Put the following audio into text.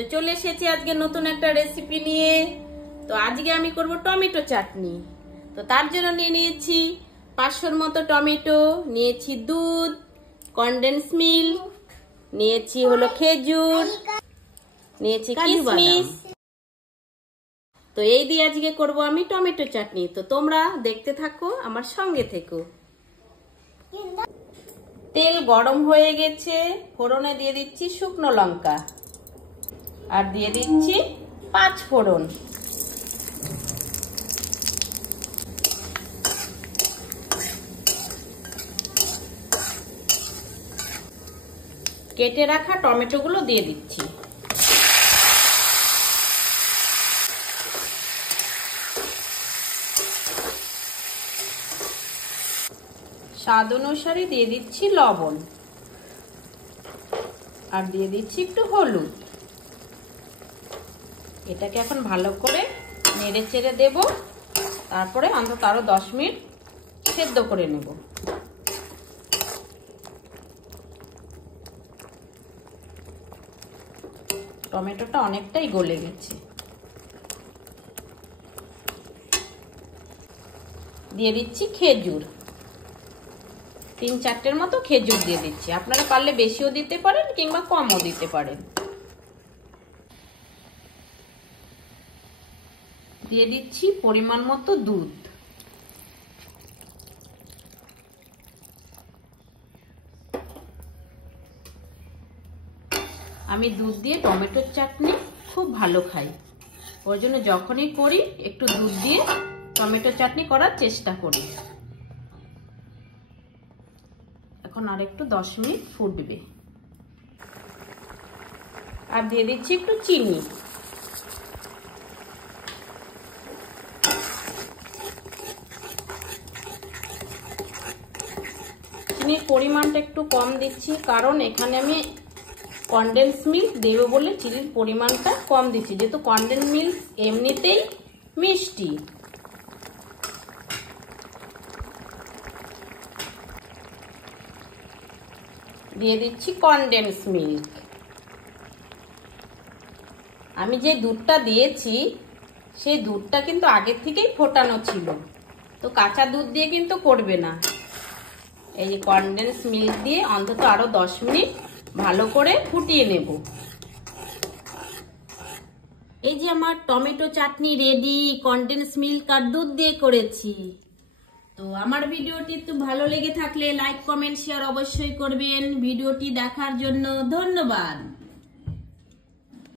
তো চলে এসেছি আজকে নতুন একটা রেসিপি নিয়ে। তো আজকে আমি করব টমেটো চাটনি। তো তার জন্য নিয়ে নিয়েছি 500-র মতো টমেটো, নিয়েছি দুধ, কনডেন্স মিল্ক, নিয়েছি হলো খেজুর, নিয়েছি কিশমিশ। তো এই দিয়ে আজকে করব আমি টমেটো চাটনি। তো তোমরা দেখতে থাকো, আমার সঙ্গে থেকো। তেল গরম হয়ে গেছে, ফোড়নে দিয়ে দিচ্ছি শুকনো লঙ্কা আর দিয়ে দিচ্ছি 5 ফোড়ন। কেটে রাখা টমেটো গুলো দিয়ে দিচ্ছি। স্বাদ অনুসারে দিয়ে দিচ্ছি লবণ আর দিয়ে দিচ্ছি একটু হলুদ। এটাকে এখন ভালো করে নেড়ে চেড়ে দেব, তারপরে অন্তত আরো 10 মিনিট সেদ্ধ করে নেব। টমেটোটা অনেকটাই গলে গেছে। দিয়ে দিচ্ছি খেজুর, 3-4টের মতো খেজুর দিয়ে দিচ্ছি। আপনারা পারলে বেশিও দিতে পারেন কিংবা কমও দিতে পারেন। দিয়ে দিচ্ছি পরিমাণ মতো দুধ। আমি দুধ দিয়ে টমেটোর চাটনি খুব ভালো খাই, ওর জন্য যখনই করি একটু দুধ দিয়ে টমেটো চাটনি করার চেষ্টা করি। এখন আর একটু 10 মিনিট ফুটবে। আর দিয়ে দিচ্ছি একটু চিনি। চিনির পরিমাণটা একটু কম দিচ্ছি, কারণ এখানে আমি কনডেন্স মিল্ক দেব বলে চিনির পরিমাণটা কম দিচ্ছি, যেহেতু কনডেন্স মিল্ক এমনিতেই মিষ্টি। দিয়ে দিচ্ছি কনডেন্স মিল্ক। আমি যে দুধটা দিয়েছি সেই দুধটা কিন্তু আগের থেকেই ফোটানো ছিল, তো কাঁচা দুধ দিয়ে কিন্তু করবে না। এই যে কনডেন্স মিল্ক দিয়ে অন্তত আরো 10 মিনিট ভালো করে ফুটিয়ে নেব। এই যে আমার টমেটো চাটনি রেডি, কনডেন্স মিল্ক আর দুধ দিয়ে করেছি। তো আমার ভিডিওটি একটু ভালো লেগে থাকলে লাইক, কমেন্ট, শেয়ার অবশ্যই করবেন। ভিডিওটি দেখার জন্য ধন্যবাদ।